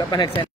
Wala pa nag-send.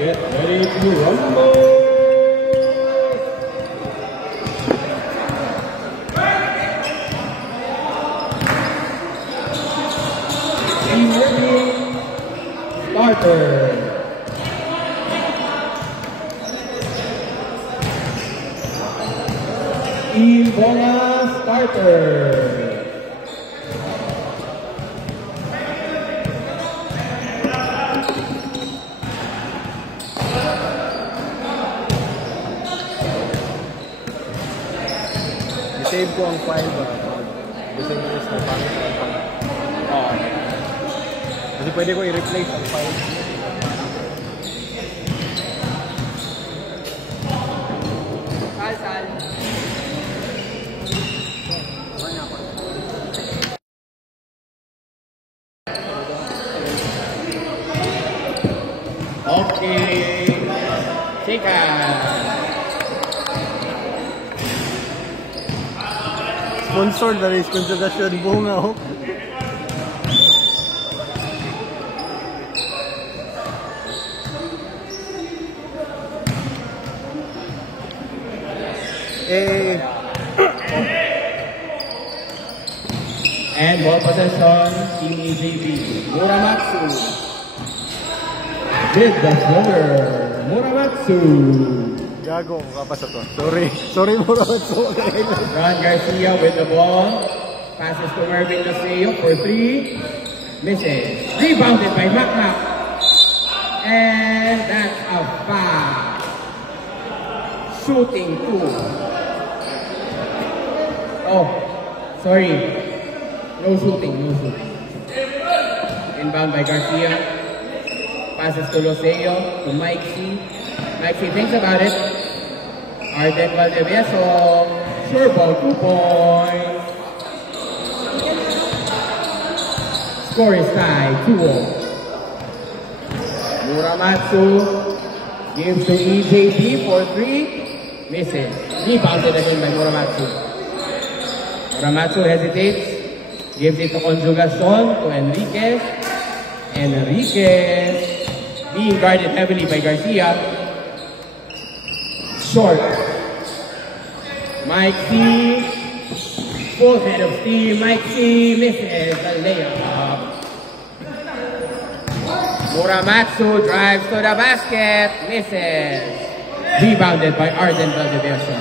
Get ready to rumble! Team ready, starter! Team Bola, starter! Save ko ang file ba? Gusto nyo is na-pangit ang file. Oo. Kasi pwede ko i-replace ang file. Sal. Okay. Chika. Sponsor na rin konsultasyon bunga oh. And ball possession, Team EJB, Muramatsu. With the slugger, Muramatsu. Gago, kapasa to. Sorry Muramatsu. Ron Garcia with the ball. Passes to Mervin Castillo for 3. Misses. Rebounded by Macmac. And that's a foul. shooting 2. Oh, sorry. No shooting, no shooting. Inbound by Garcia. Passes to Loseo, to Mike C. Mike C thinks about it. Arden Valdevieso. Sure ball, 2 points. Score is tied, 2-0. Muramatsu gives to EJB for 3. Misses. Rebounded again by Muramatsu. Muramatsu hesitates. Gives it to Conjugacion, to Enriquez. Enriquez being guarded heavily by Garcia. Short. Mike C. Full head of steam. Mike C. misses the layup. Muramatsu drives to the basket. Misses. Rebounded by Arden Valdevieso.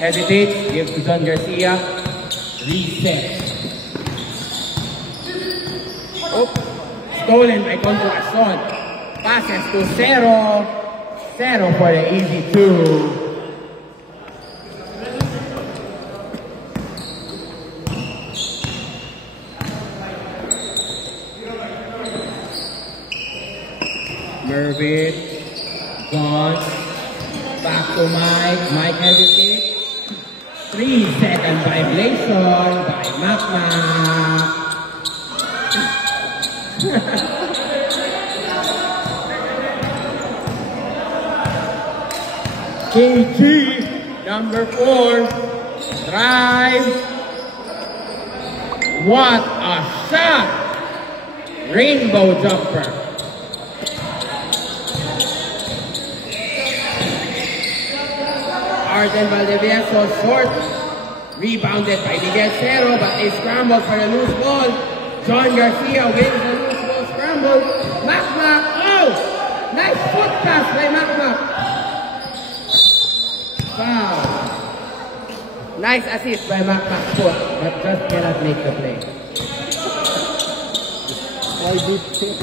Hesitates. Gives to John Garcia. Reset. Oh. Stolen by Conjugacion. Passes to Cero. Cero for the easy 2. Mervin, John, back to Mike. Mike hesitates. 3-second violation by Makmak. KG, number 4, drive. What a shot! Rainbow jumper. Arden Valdevieso short. Rebounded by Miguel Cero, but they scrambled for the loose ball. John Garcia wins the loose ball scramble. Makmak, oh! Nice foot pass by Makmak. Wow. Nice assist by Makmak foot, but just cannot make the play. Why deep tip?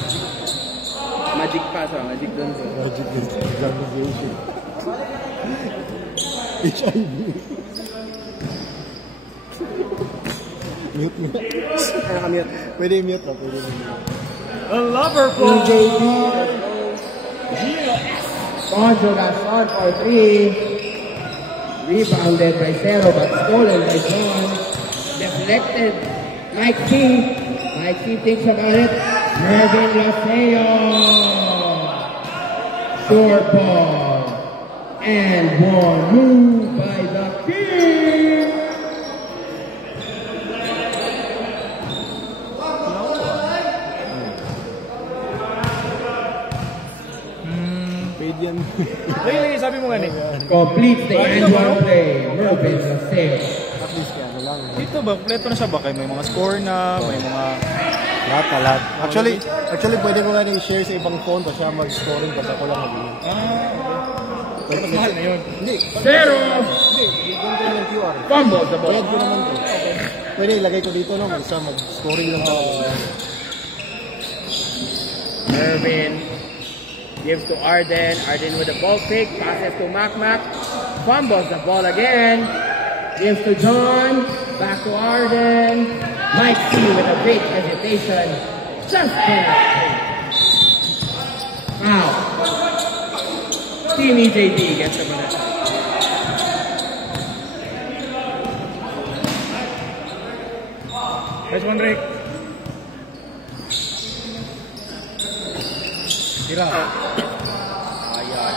Magic pass, magic dun. Magic examination. HIV. Mute mo. Ano ka mute? Pwede mute na, pwede mute. A lover ball! Conjugacion for 3. Rebounded by Cero, but stolen by John. Deflected. Mike C. Mike C thinks about it. Mervin Loseo. Short ball. And one move by the King. Pwede yan. Ayun, sabi mo nga Completes the end one play. Mervin Loseo. At least kaya ano lang. Dito ba, kompleto na siya ba? May mga score na, may mga... Lahat. Actually, pwede ko nga i-share sa ibang phone pa siya mag-scoring kasi ako lang mag-iwan. Mas mahal na yun. Hindi. Cero. Hindi. Ganito yung QR. Fumble the ball. Bayad ko naman to. Pwede ilagay ko dito no, isa mag-scoring lang ako. Mervin gives to Arden. Arden with the ball pick. Passes to Makmak. Fumbles the ball again. Gives to John. Back to Arden. Mike C with a great hesitation. Just cannot take. Wow. Team EJD gets the winner. Nice one, Rick. Tira. Ayan.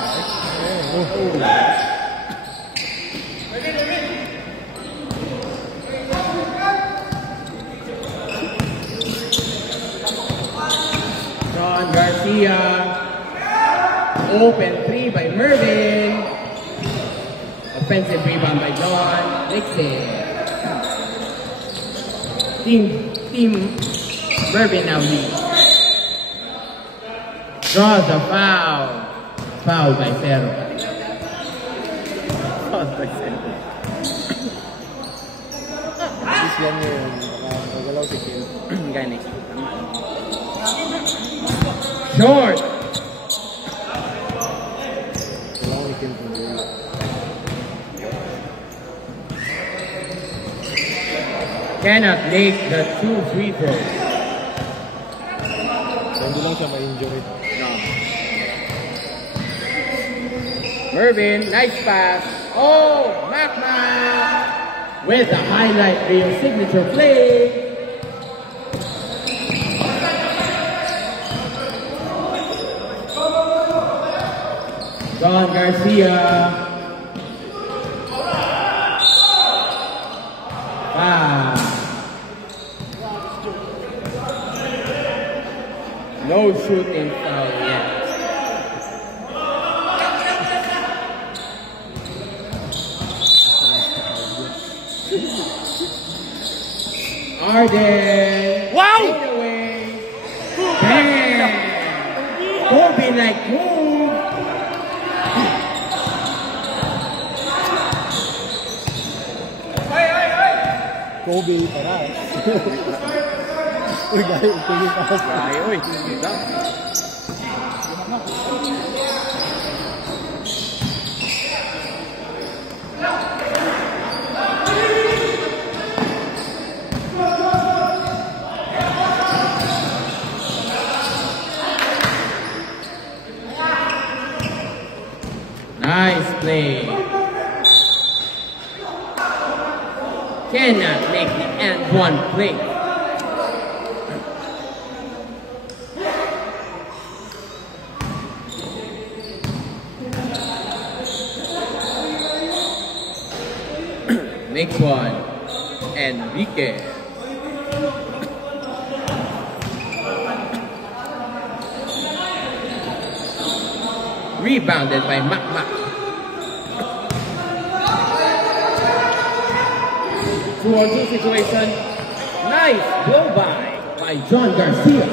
John Garcia. Open 3 by Mervin. Offensive rebound by John. Nixon. Team Mervin now leads. Draws a foul. Foul by Cero. Foul by Cero. This yan yung nagalaw si Kim. Gani. Short. Kailangan ni Kim kung cannot make the 2 free throws. So, hindi lang siya ma-injury. No. Mervin, nice pass. Oh, Macma with the highlight reel signature play. John Garcia. No shooting foul yet. Arden. Wow! Take it away. Bam! Kobe like move. Kobe, paras. Uy, gaya, Kobe paras. Ay, uy. Hindi. Nice play. Cannot make the and one play. Next one, Enrique. Rebounded by Macma. 2-on-2 situation. Nice blow by John Garcia.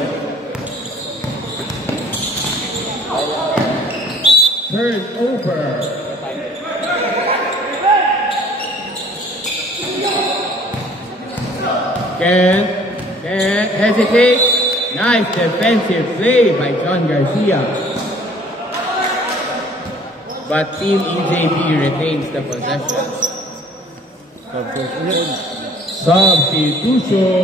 Turnover. Can't hesitate. Nice defensive play by John Garcia. But Team EJP retains the possession. Substitution.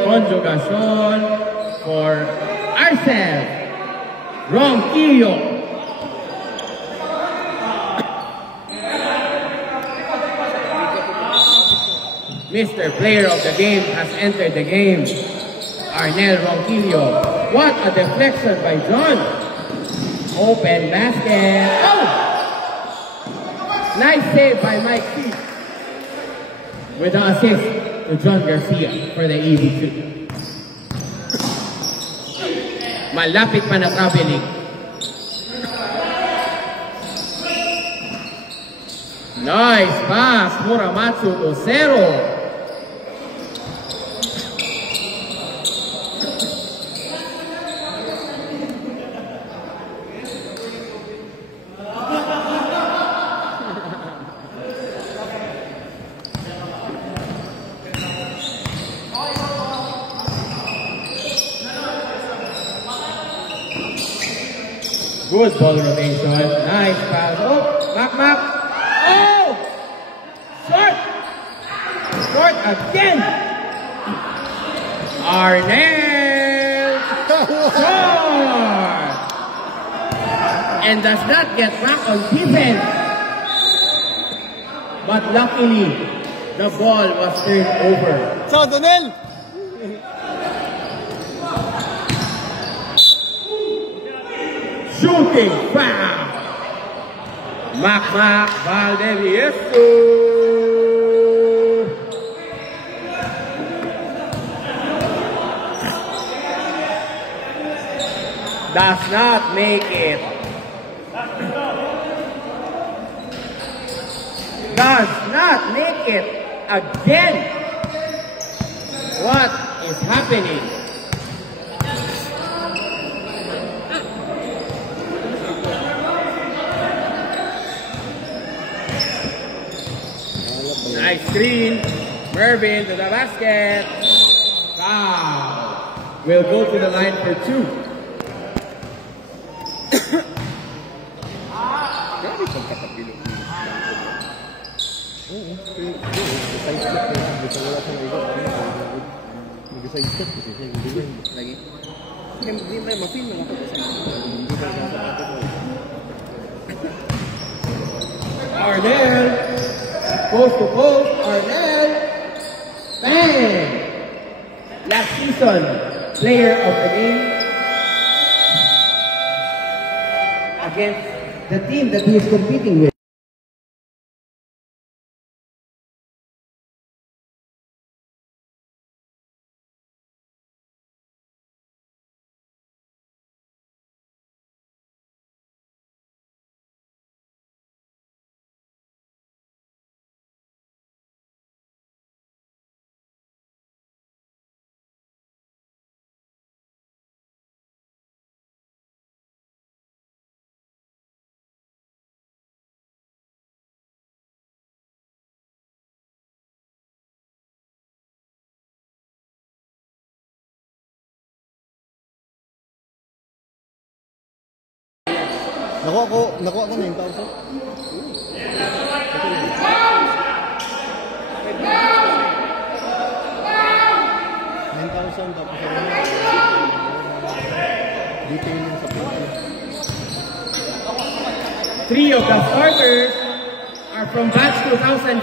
Conjugation for Arcel Ronquillo. Mr. Player of the Game has entered the game. Arnel Ronquillo. What a deflection by John. Open basket. Oh! Nice save by Mike C. With the assist to John Garcia for the easy two. Malapit pa na traveling. Nice pass. Muramatsu to 0. Good ball rotation. Nice pass. Oh, Mac. Oh! Short! Short again! Arnel! Short! And does not get back on defense. But luckily, the ball was turned over. So, Donel! Shooting foul. Mac Valdivieso. Does not make it. Does not make it again. What is happening? Nice screen. Mervin to the basket. Foul. We'll go to the line for 2. Oo. Side step ko. Basta wala siya na ikaw. Mag-side step kasi siya. Hindi ba yun? Lagi. Hindi tayo ma-film lang ako. Hindi ba yun? Arnel! Post to post, Arnel! Bang! Last season, player of the game against the team that he is competing with. Nakuha ko 9,000. Tapos detailing sa picture. 3 of the starters are from batch 2005.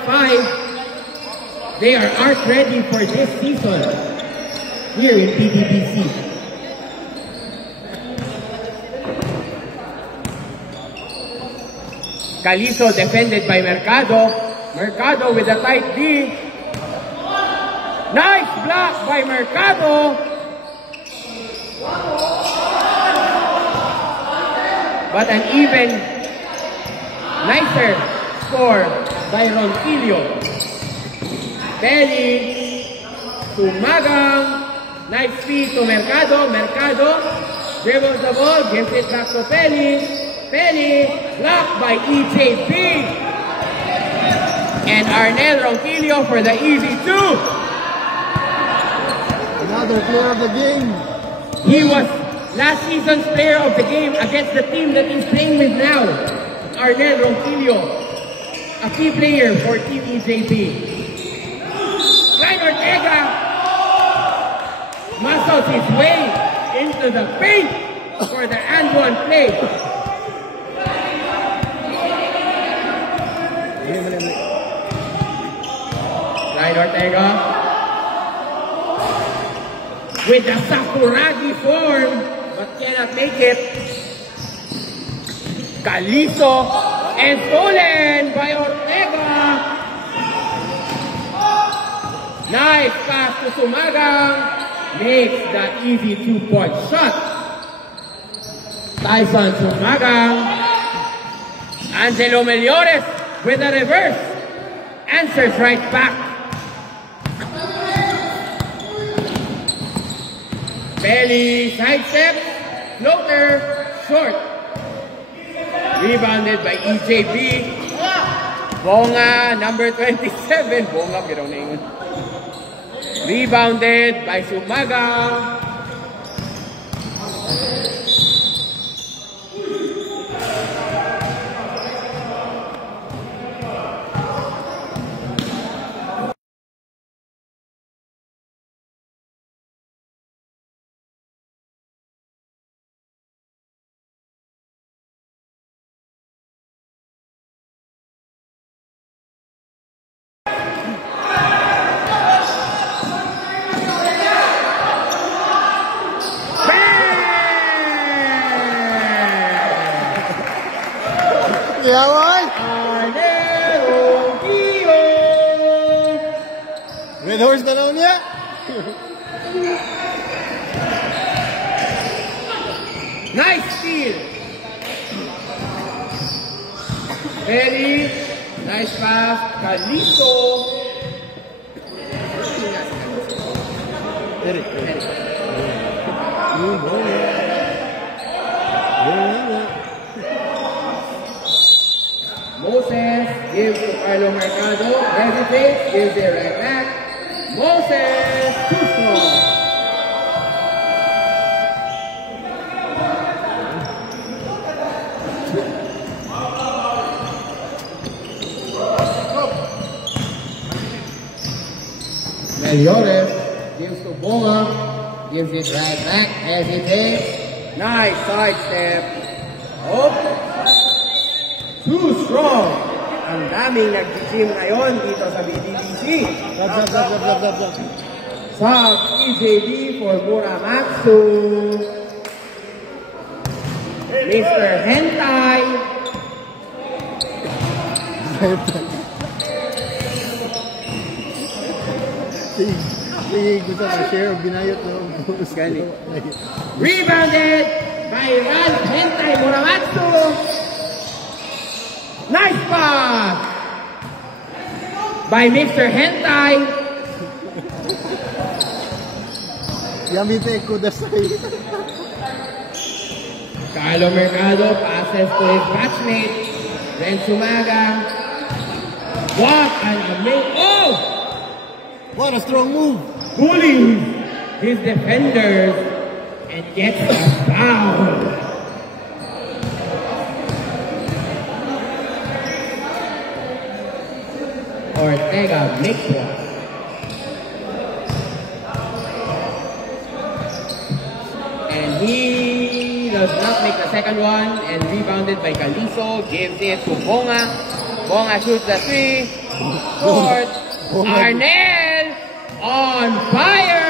They are art ready for this season here in PDBC. Calizo defended by Mercado. Mercado with a tight D. Nice block by Mercado. But an even nicer score by Ronquillo. Belly to Magang. Nice feed to Mercado. Mercado dribbles the ball, gives it back to Pelly. Pelly blocked by EJP. And Arnel Ronquillo for the easy 2. Another player of the game. He was last season's player of the game against the team that he's playing with now. Arnel Ronquillo, a key player for Team EJP. Klein Ortega muscles his way into the paint for the and one play. Klein Ortega with the Sakuragi form, but cannot make it. Calizo and stolen by Ortega. Nice pass to Sumagang, makes that easy 2-point shot. Tyson Sumagang. Angelo Meliores with a reverse. Answers right back. Belly side step, floater, short. Rebounded by EJB. Bonga, number 27. Bonga, pero na yun. Rebounded by Sumagang. Red horse na lang niya. Nice steal. Very nice pass. Calizo. Eric. Moses gives to Carlo Mercado. Hesitates, gives it right back. Moses, too strong. Meliores gives to Bonga, gives it right back, hesitates. Nice side step. Oh, too strong. Ang daming nag-gym ngayon dito sa BDBC. Sa EJB for Muramatsu. Mr. Hentai. Sige, gusto na share. Binayot na. Rebounded by Ralph Hentai Muramatsu. Nice pass by Mr. Hentai. Yamite kudasai. Carlo Mercado passes to his batchmate. Ren Sumaga. What an amazing... Oh! What a strong move! Bullies his defenders and gets a foul. Ortega makes one. And he does not make the second one, and rebounded by Calizo, gives it to Bonga. Bonga shoots the three. Short. Arnel on fire!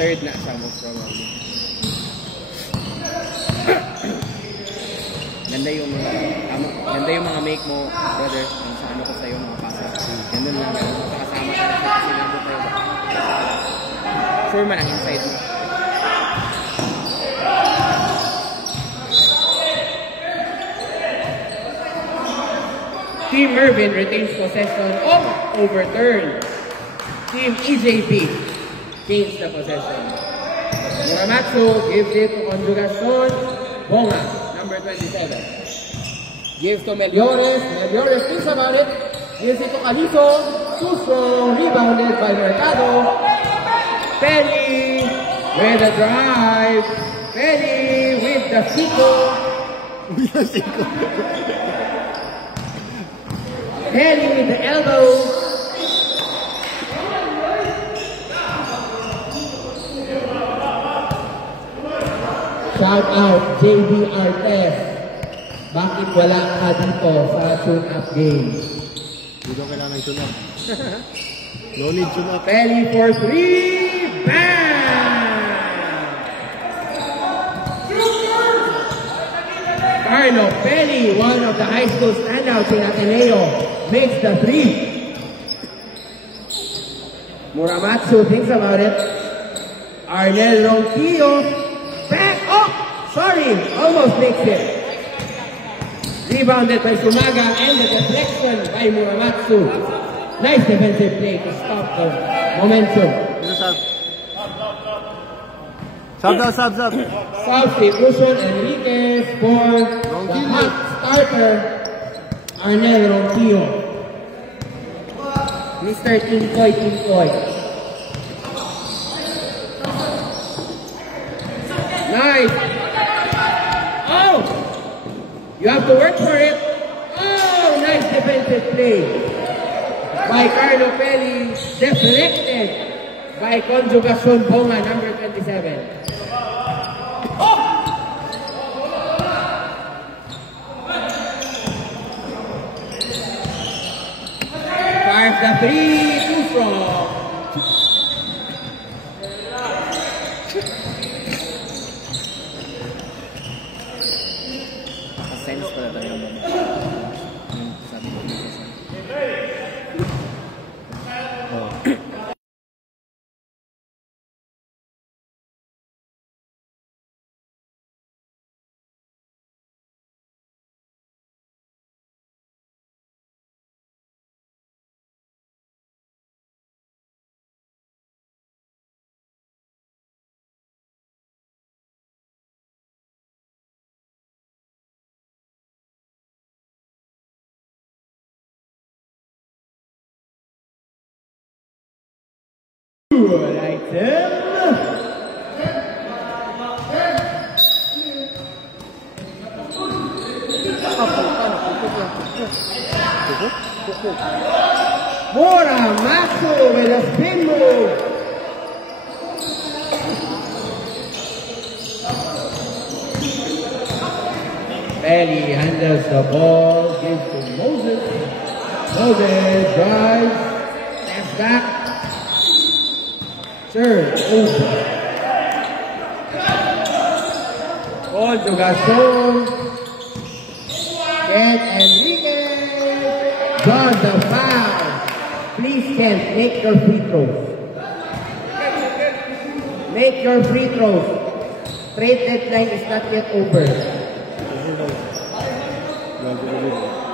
Third na siya most probably. Ganda yung mga make mo, brother. Yung sa ano ko sa'yo, mga passes. Ganda lang kayo. Kasama ka sa sila mo tayo. Sure man ang inside mo. Team Mervin retains possession of overturned. Team EJB gains the possession. Muramatsu gives it to Conjugacion. Bonga, number 27. Gives to Meliores. Meliores thinks about it. Gives it to Calizo. Too strong. Rebounded by Mercado. Penny with a drive. Penny with the Zico. Penny with the elbow. Shout out JB Artes. Bakit wala ka dito sa tune-up game? Dito kailangan ng tune-up. No need tune-up. Penny for three. Bam! Carlo Penny, one of the high school standouts in Ateneo, makes the three. Muramatsu thinks about it. Arnel Ronquillo, back up! Sorry, almost makes it. Rebounded by Sumaga and the deflection by Muramatsu. Nice defensive play to stop the momentum. Sub. Substitution Enriquez for the hot starter, Arnel Ronquillo. Mr. Tinkoy. Nice. Oh! You have to work for it. Oh, nice defensive play by Carlo Pelli, deflected by Conjugacion Bonga, number 27. Fires the three, too strong. Sense pala talaga mo. Yung sabi ko dito sa... Good item. Mora Macho with a spin move. Belly handles the ball, gives to Moses. Moses drives, steps back. Serve over. Ball to Gasol. Ken Enriquez draws the foul. Please, Ken, make your free throws. Make your free throws. Trade deadline is not yet over.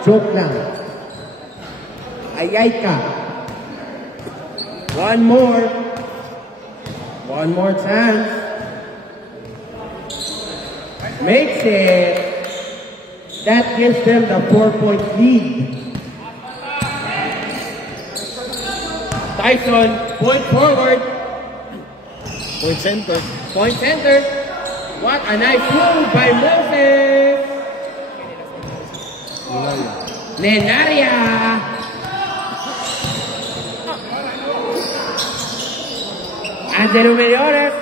Joke lang. Ayayka. One more chance. Makes it. That gives them the 4-point lead. Tyson, point forward. Point center. Point center. What a nice move by Moses. Nenaria. Angelo Meliores.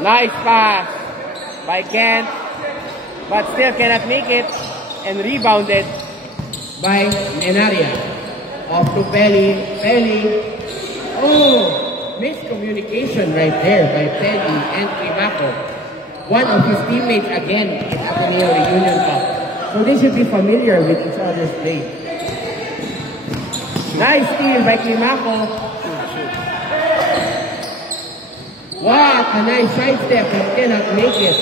Nice pass by Kent, but still cannot make it, and rebounded by Nenaria. Off to Pelly. Oh, miscommunication right there by Pelly and Climaco. One of his teammates again is Ateneo Reunion Cup. So they should be familiar with each other's play. Nice steal by Climaco. What a nice sidestep, but cannot make it.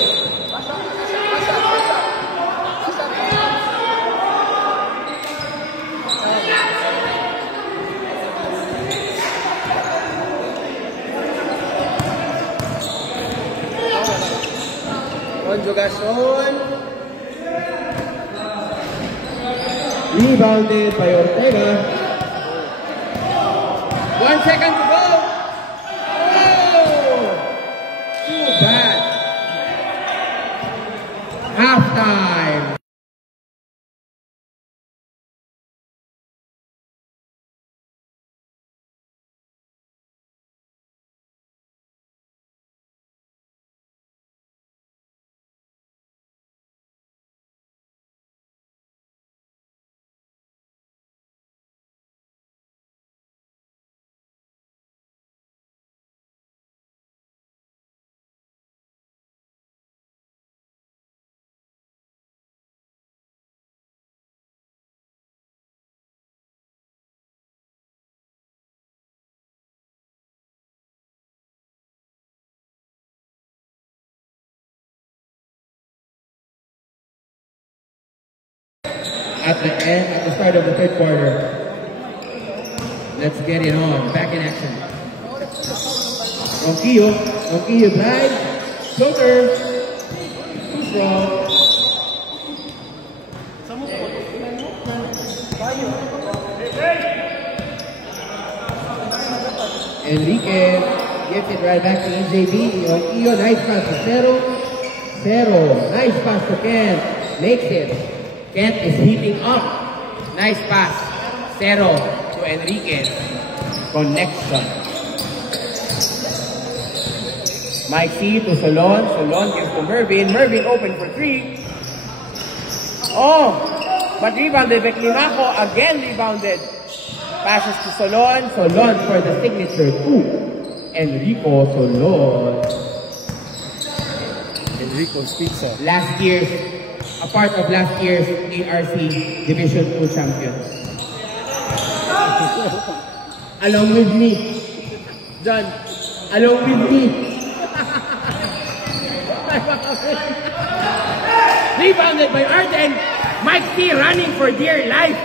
Conjugación. Rebounded by Ortega. 1 second to go. Bad. Halftime. At the start of the third quarter. Let's get it on. Back in action. Ronquillo drive. Floater. Too strong. Enrique gives it right back to EJB. Ronquillo, nice pass to Cero. Nice pass to Kent. Makes it. Kent is heating up. Nice pass. Cero to Enriquez. Connection. Mike C to Solon. Solon gives to Mervin. Mervin open for 3. Oh! But rebounded by Climaco. Again rebounded. Passes to Solon. Solon for the signature 2. Enrico Solon. Enrico's Pizza. A part of last year's ARC Division 2 champions. Along with me. John, along with me. Rebounded by Arden. Mike C running for dear life.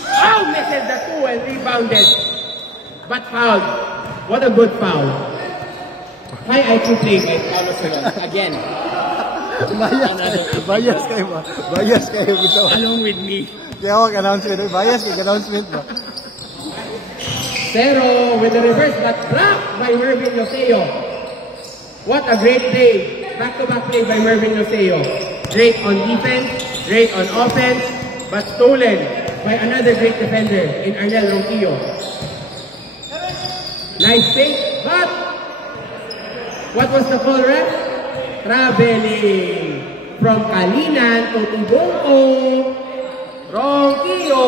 Oh, misses the 2 and rebounded. But fouled. What a good foul. High IQ play by Paulo Solon. Again. Bias kayo ba? Bias kayo ito. Along with me. Kaya ako announcement. Bias kayo announcement ba? Cero with the reverse but blocked by Mervin Yoseo. What a great play back-to-back play by Mervin Loseo. Great on defense, great on offense, but stolen by another great defender in Arnel Ronquillo. Nice fake, but what was the call, ref? Traveling from Kalinan to Tibonco. Ronquillo.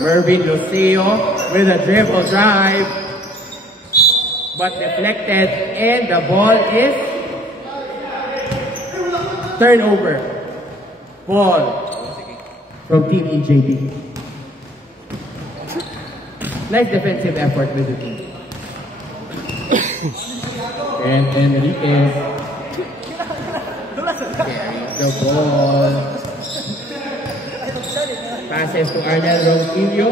Mervin Loseo with a dribble drive, but deflected, and the ball is turnover. Ball from Team EJB. Nice defensive effort with the team. And Enriquez carries the ball. Passes to Arnel Ronquillo.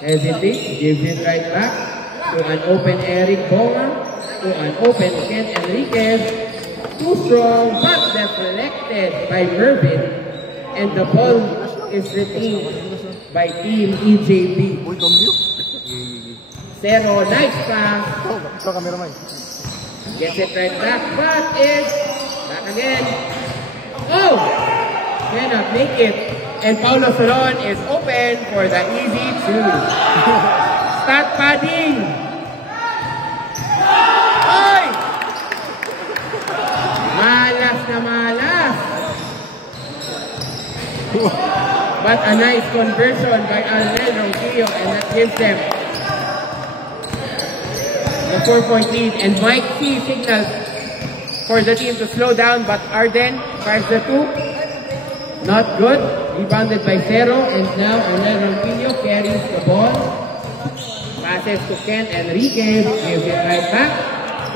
Hesitates, gives it right back to an open Eric Bonga, to an open Ken Enriquez. Too strong, but deflected by Mervin. And the ball is retained by Team EJB. Zero, nice pass. Gets it right back, but is back again. Oh! Cannot make it. And Paulo Solon is open for the easy two. Start padding. Oy! Malas na malas. But a nice conversion by Arnel Ronquillo, and that gives them the 4-point lead. And Mike T signals for the team to slow down, but Arden fires the two. Not good. Rebounded by Cero, and now Arnel Ronquillo carries the ball. Passes to Ken Enriquez, gives it right back.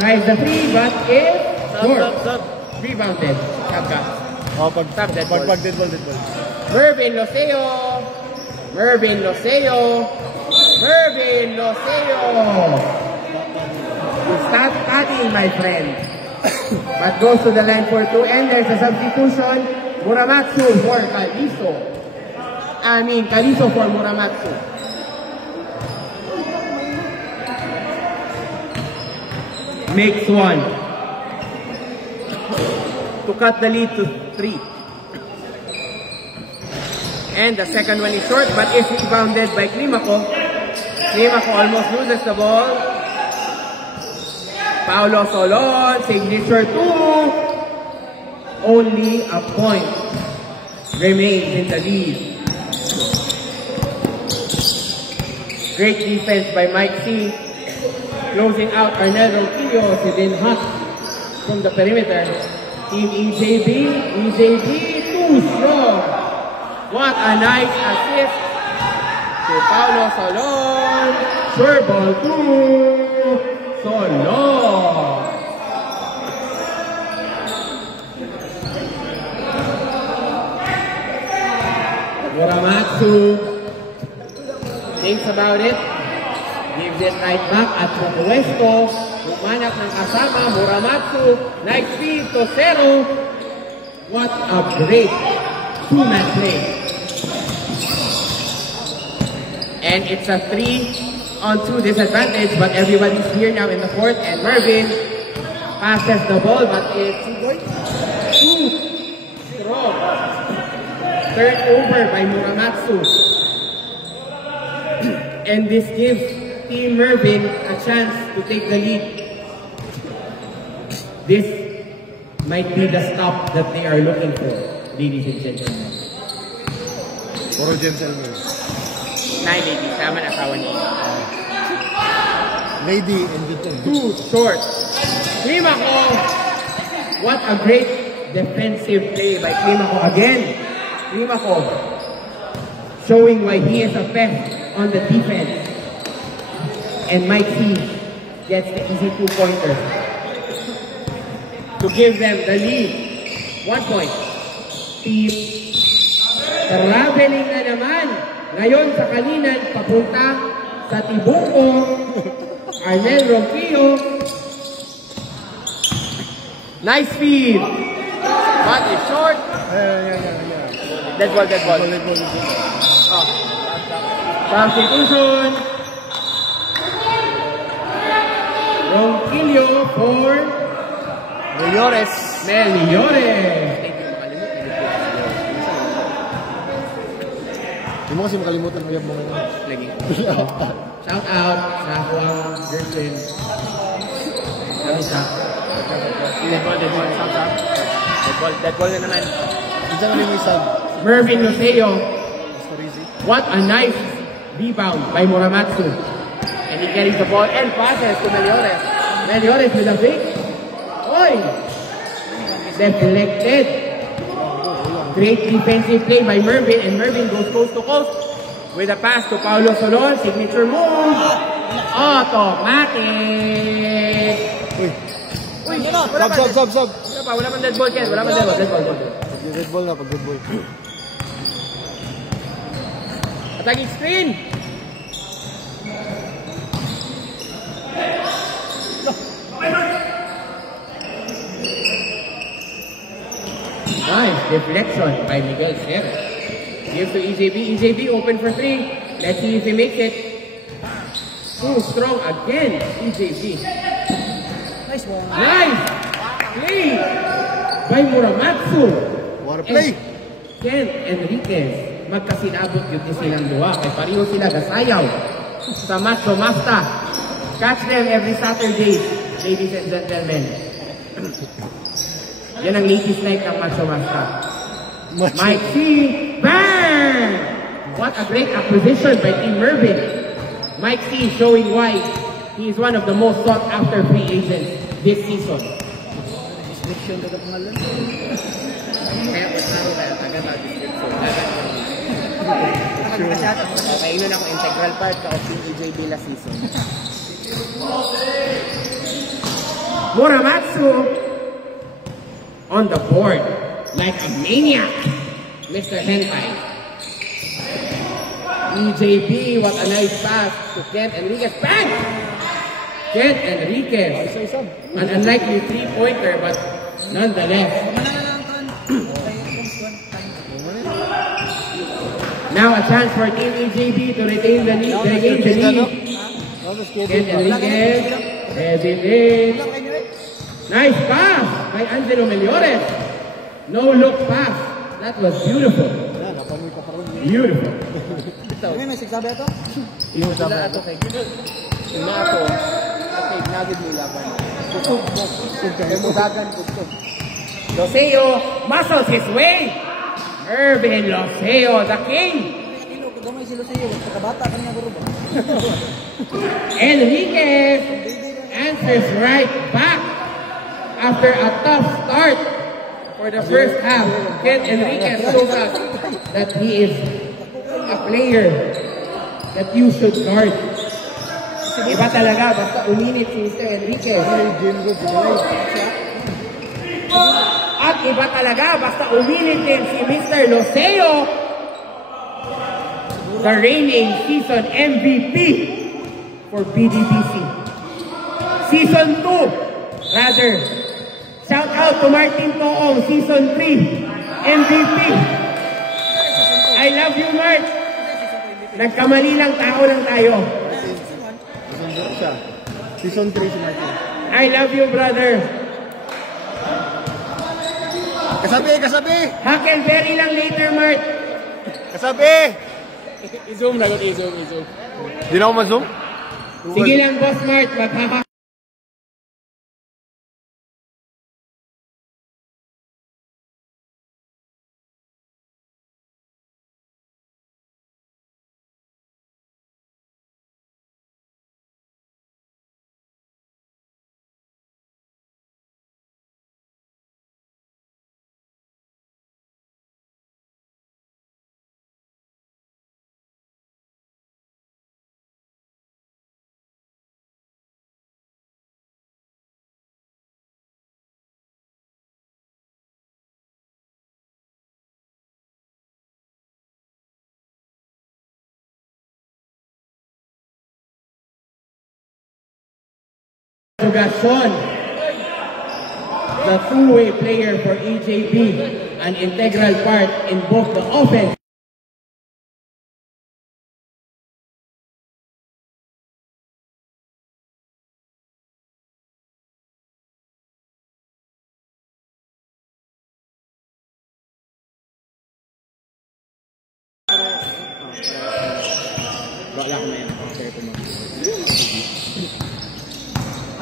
Tries the three, but it's short. Rebounded. Stop that ball. Mervin Loseo. Mervin Loseo. Mervin Loseo. Stop padding, my friend. But goes to the line for two, and there's a substitution. Muramatsu for Calizo. Calizo for Muramatsu. Makes one. To cut the lead to 3. And the second one is short, but is rebounded by Climaco. Climaco almost loses the ball. Paulo Solon, signature 2. Only a point remains in the lead. Great defense by Mike C. Closing out Arnel Ronquillo. Sidin Hunt from the perimeter. Team EJB. EJB too strong. What a nice assist to Paulo Solon. Sure ball to Solon. Muramatsu thinks about it, gives it right back at Mocuesco. Humanap ng kasama, Muramatsu, nice feed to Cero. What a great two-man play. And it's a 3-on-2 disadvantage, but everybody's here now in the fourth, and Mervin passes the ball, but it's too strong. Turned over by Muramatsu. And this gives Team Mervin a chance to take the lead. This might be the stop that they are looking for, ladies and gentlemen. Puro gentlemen. Lady, sama na asawa niya. Lady and gentlemen. Too short. Climaco! What a great defensive play by Climaco again. Climaco showing why he is a pest on the defense. And Mike C gets the easy two-pointer to give them the lead. 1 point. Team traveling na naman. Ngayon sa Kalinan, papunta sa Tibonco. Arnel Ronquillo. Nice feed. But it's short. Dead ball. Oh. Substitution. Meliores. Meliores. Hindi mo kasi makalimutan mo yung mga Lagi. Shout out sa akong girlfriend. Ano siya? Dead ball na naman. Isa nga rin yung isang. Mervin Luceo. What a nice rebound by Muramatsu. And he carries the ball and passes to Meliores. Meliores with a fake. Oy! Deflected. Great defensive play by Mervin, and Mervin goes coast to coast with a pass to Paulo Solon. Signature move. Automatic. Uy, sub. Wala pang dead ball, Ken. Wala pang dead ball. Dead ball na, pag dead ball. Attacking screen. Nice deflection by Miguel Serra. Gives to EJB. EJB open for 3. Let's see if he makes it. Too strong again, EJB. Nice one. Nice play by Muramatsu. What a play. Ken Enriquez. Magkasinabot yung silang duwa. Kaya pareho sila gasayaw sa Macho Masta. Catch them every Saturday, ladies and gentlemen. Yan ang latest night ng Macho Masta. Mike C. Bang! What a great acquisition by Team Mervin. Mike C. showing why he is one of the most sought after free agents this season. Description ka pangalan. Kaya po na agad ang description. Kailan ako integral part of Team EJB last season. Muramatsu on the board like a maniac, Mr. Hentai. EJB, what a nice pass to Kent Enriquez. Bang! Kent Enriquez. An unlikely three-pointer, but nonetheless. Now a chance for Team EJB to retain the lead. Kent Enriquez. Hesitate. Nice pass by Angelo Meliores. No look pass. That was beautiful. Beautiful. Ano yung nagsasabi ito? Yung sabi Ito kay Ina ako. Okay, nagid mo laban. Kutub mo. Kaya mo dagan kutub. Loseo muscles his way. Irvin Loseo, the king. Ilo, kagamay sila sa iyo. Pagkabata ka niya buro ba? Enriquez answers right back after a tough start for the first half. Ken Enriquez shows us that he is a player that you should guard. Iba talaga, basta uminit si Mr. Enriquez. At iba talaga, basta uminit din si Mr. Loseo, the reigning season MVP for BDBC. Season 2, rather. Shout out to Martin Toong, Season 3, MVP. I love you, Mark. Nagkamali lang, tao lang tayo. Season 3 si Martin. I love you, brother. Kasabi! Huckleberry lang later, Mark. Kasabi! I-zoom na, i-zoom. Di na ako ma-zoom? Sige lang, Boss Mark. Maghahak. Gaston, the two-way player for EJB, an integral part in both the offense Wala ko na yan. Okay, ito mo.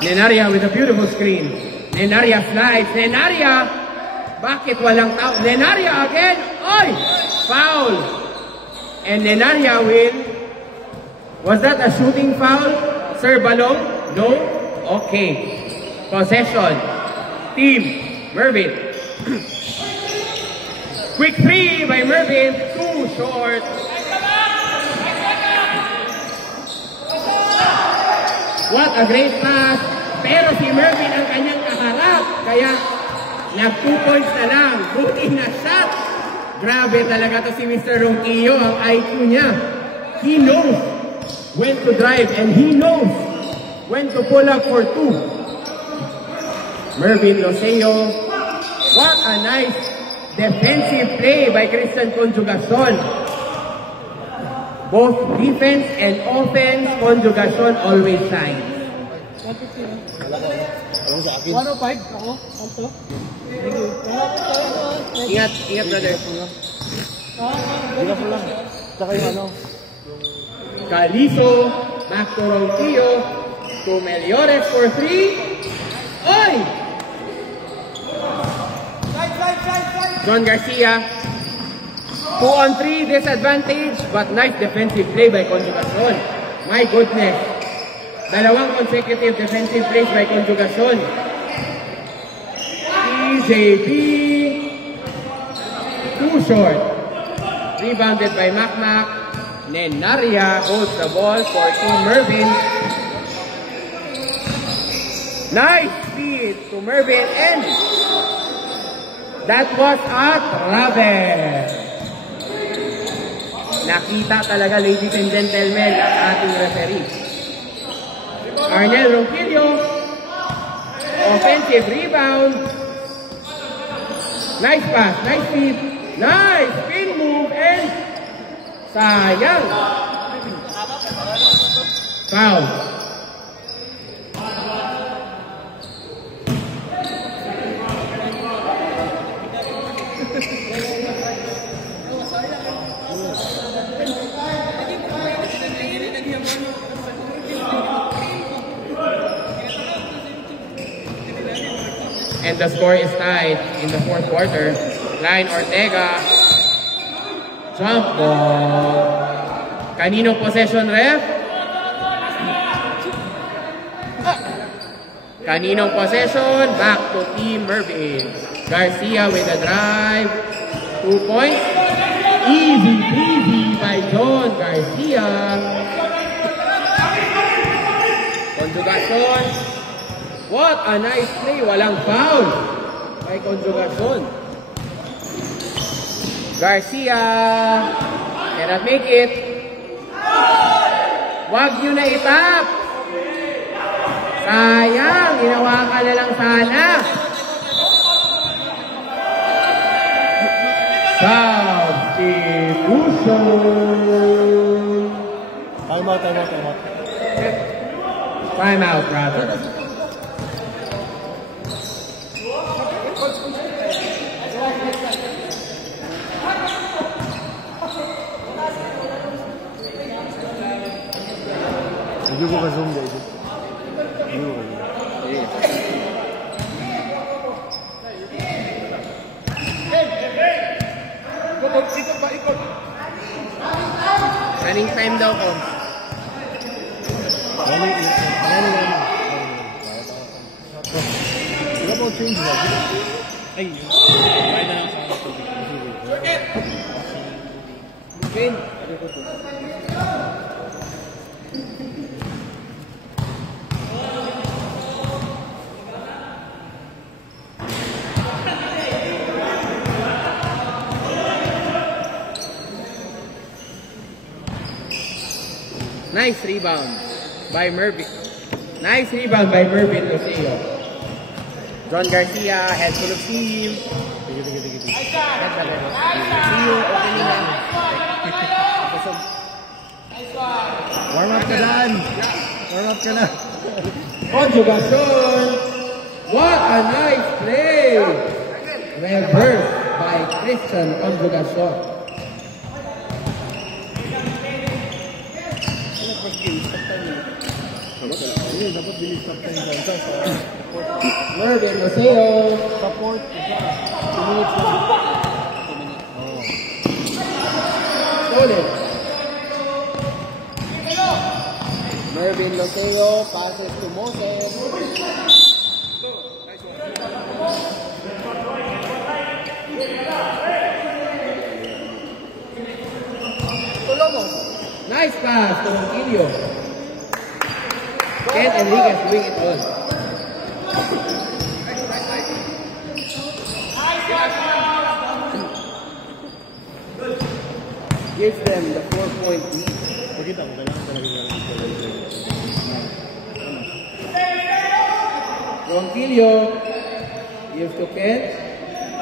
Nenaria with a beautiful screen. Nenaria slides. Nenaria! Bakit walang tao? Nenaria again! Oy! Foul! And Nenaria will... Was that a shooting foul? Sir Balong? No? Okay. Possession. Team. Mervin. Quick three by Mervin. Too short. What a great pass. Pero si Mervin ang kanyang kaharap. Kaya nag 2 points na lang. Buti na shot. Grabe talaga to si Mr. Ronquillo. Ang IQ niya. He knows when to drive and he knows when to pull up for 2. Mervin Loseo. What a nice defensive play by Christian Conjugacion. Both defense and offense, Conjugacion always shine. 105 ako. Alto. Thank you. Ingat, ingat brother. Hindi ka lang. Saka yung ano. Calizo, back to Ronquillo, to Meliores for 3. Oy! John Garcia. 2-on-3 disadvantage, but nice defensive play by Conjugacion. My goodness. Dalawang consecutive defensive plays by Conjugacion. EJB. Too short. Rebounded by Macmac. Nenaria holds the ball for Team Mervin. Nice speed to Mervin and that was a travel. Nakita talaga, ladies and gentlemen, ang ating referee. Arnel Ronquillo. Offensive rebound. Nice pass, nice feed, nice spin move, and sayang. Foul. And the score is tied in the 4th quarter. Klein Ortega. Jump ball. Kanino possession, ref? Kaninong possession? Back to Team Mervin. Garcia with a drive. 2 points. Easy peasy by John Garcia. Conjugacion. What a nice play. Walang foul by Conjugacion. Garcia cannot make it. Wag nyo na itap. Sayang. Ginawa ka na lang sana. Substitution. Time out, time out, time out. Time out, brother. Hindi ko ka-zoom guys. Hindi ko ka-zoom. Ikot. Running time daw ko. Wala po change ba? Ay, bayad na lang sa tubig. Win. Nice rebound by Mervin. Nice rebound by Mervin Loseo. John Garcia, head full of steam. Sige. See you opening na. Warm up ka dyan! Warm up ka na! Conjugacion. What a nice play. Reversed by Christian Conjugacion. stop time eh. Ayun, dapat bilis stop time dyan sa Mervin Roseo. support. 2 minutes lang. 2 minutes. Oo. Stolen. Mervin Loteo passes to Moses. Tulong mo. Nice pass to Ronquillo. Ken Enriquez doing it all. Gives them the 4-point lead. Pakita mo, kailangan talaga. Ronquillo gives to Ken.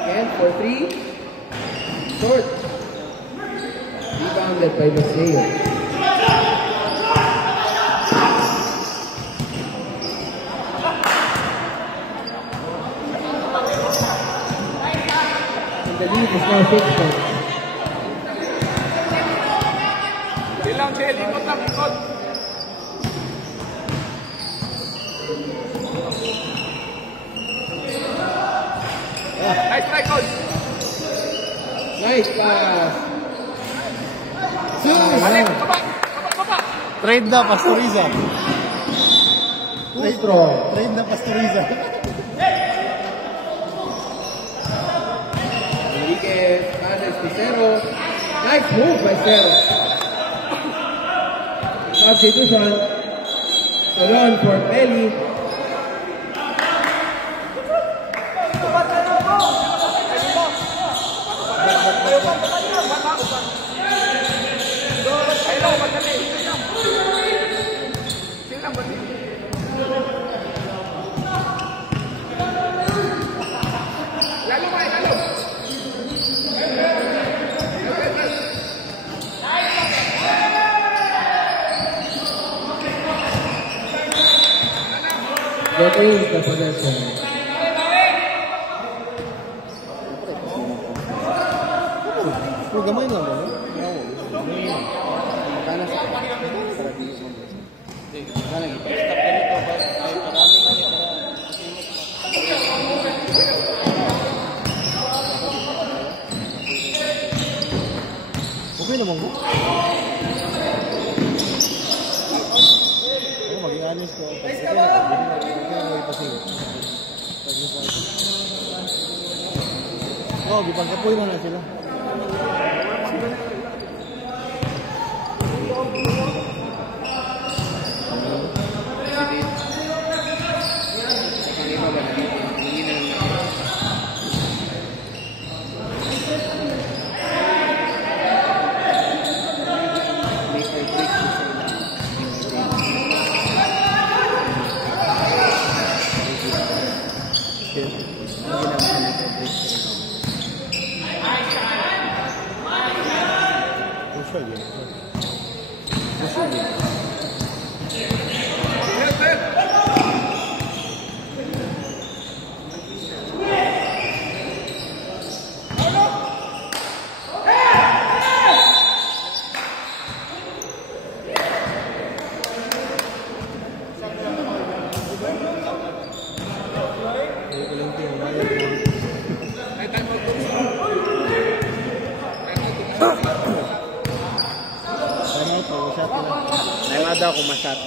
Ken for 3. Short. Rebounded by Roseo. And the lead is now 6 points. Bilang Chel, ikot lang, ikot. Nice try, coach. Nice pass. Balik, baba, baba. Trade na, Pastoriza. Too strong. Trade na, Pastoriza. Enriquez passes to Cero. Nice move by Cero. Substitution. Solon for Pelly. Hello, madali. Silang madali. Lalo ba, lalo. Getting the possession. Pero gamay na mo, no? Kana sa saradi mo. Kana i-stop ganito ba? Ay marami nga ni para Okay naman ko. Ako, maging honest ko. Okay na ipasing. Oo, gipagkapoy na sila. daw kung masyat.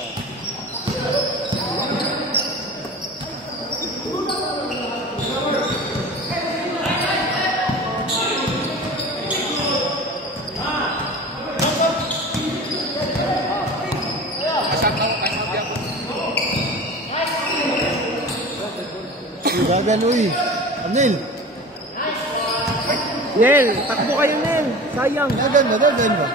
Gagal, uy. Nel. Nel, takbo kayo Nel. Sayang. Gagan ba?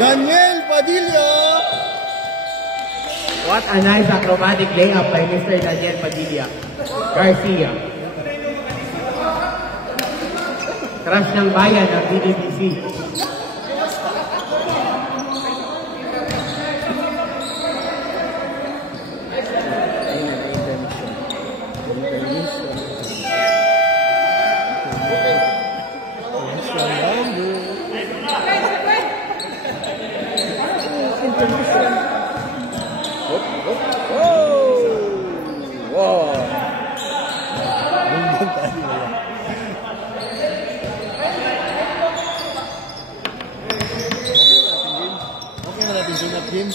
Daniel Padilla! What a nice acrobatic layup by Mr. Daniel Padilla. Garcia. Crush ng bayan ng DDBC. Okay na natin tune up game.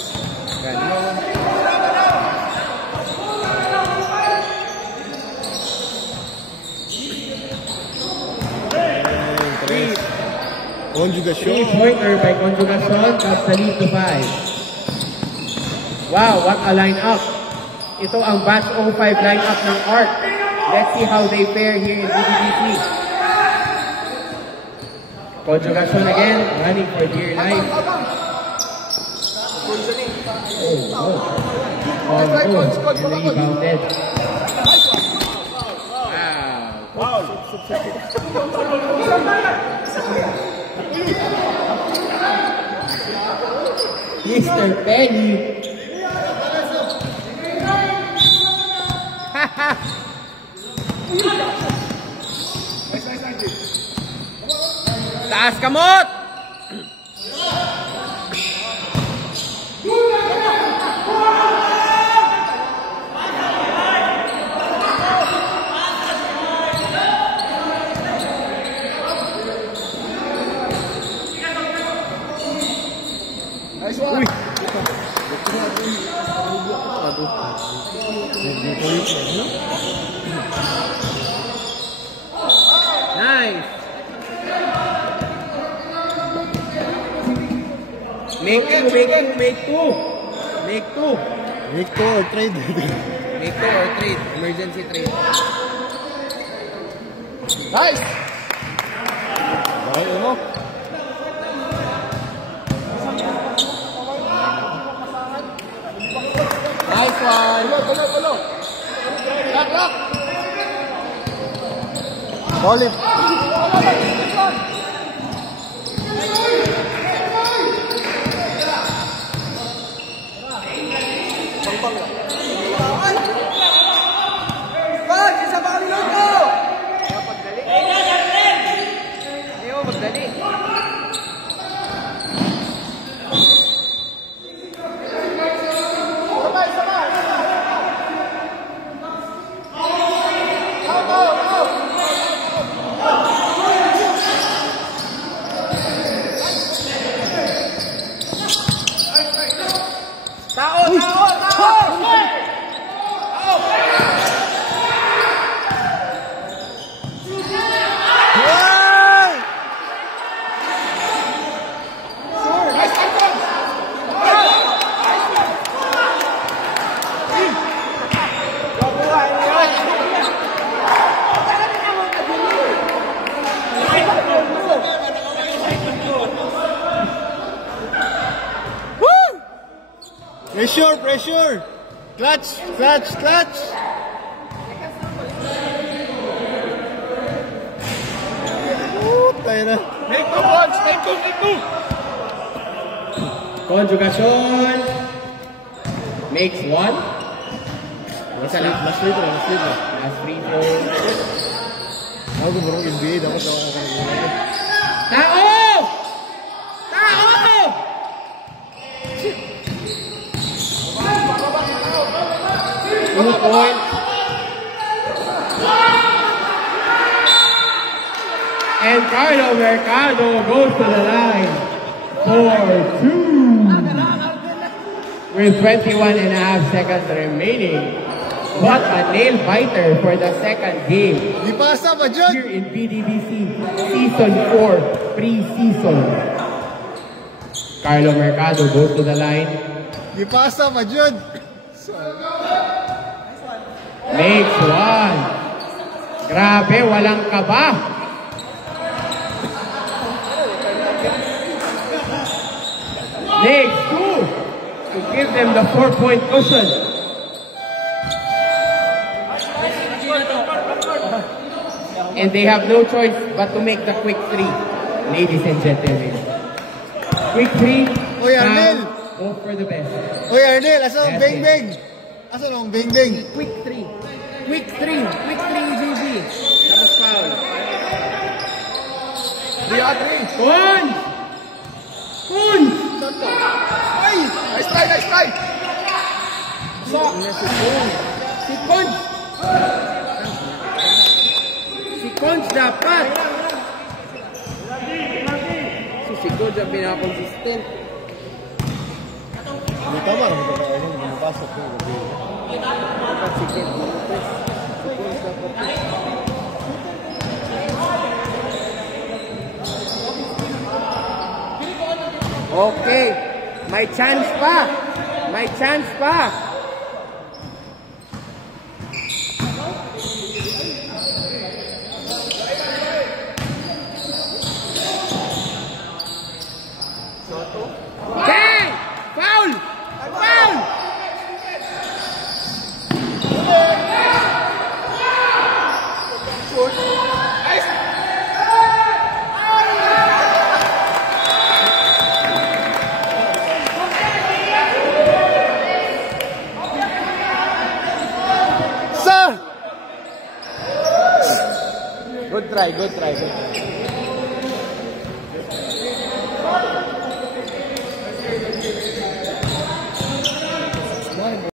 Conjugación. 3-pointer by Conjugación, that's the lead to 5. Wow, what a lineup. Ito ang batch 05 lineup ng ARC. Let's see how they fare here in BDBC. Conjugación again, running for dear life. And rebounded. Wow. Mr. Penny. Taas kamot! Uy! Nice! Make two. Make two or trade. Make two or trade. Emergency trade. Nice! Bakit mo? Nice one! Tulo! Lock! Ball it. Pressure! Clutch! Tayo na. Make two points! Make two! Conjugación makes one. Last free throw. Last free throw. Ako kung marong NBA, dapat ako kakalimutan. Tao! 2 points. And Carlo Mercado goes to the line for 2. With 21 and a half seconds remaining. What a nail biter for the second game. Di pasa pa dyan! Here in BDBC Season 4 Pre-Season. Carlo Mercado goes to the line. Di pasa pa dyan! Makes one. Grabe, walang kaba. Makes two to give them the 4-point cushion. And they have no choice but to make the quick three, ladies and gentlemen. Quick three. Oy, Arnel! Hope for the best. Oy, Arnel! Asan ang beng-beng? Quick three, GG. Tapos foul. 3-3. Kun! Kun! Ay! Nice try, nice try! So, si Kun! Si Kun dapat! Si Kun ang pinaka-consistent. Hindi tama naman ito kaya yung bumapasok yung gabi. Dapat si Kun. Si Kun dapat. Okay, may chance pa. May chance pa. Okay! Foul! Foul! Good try, good try, good try.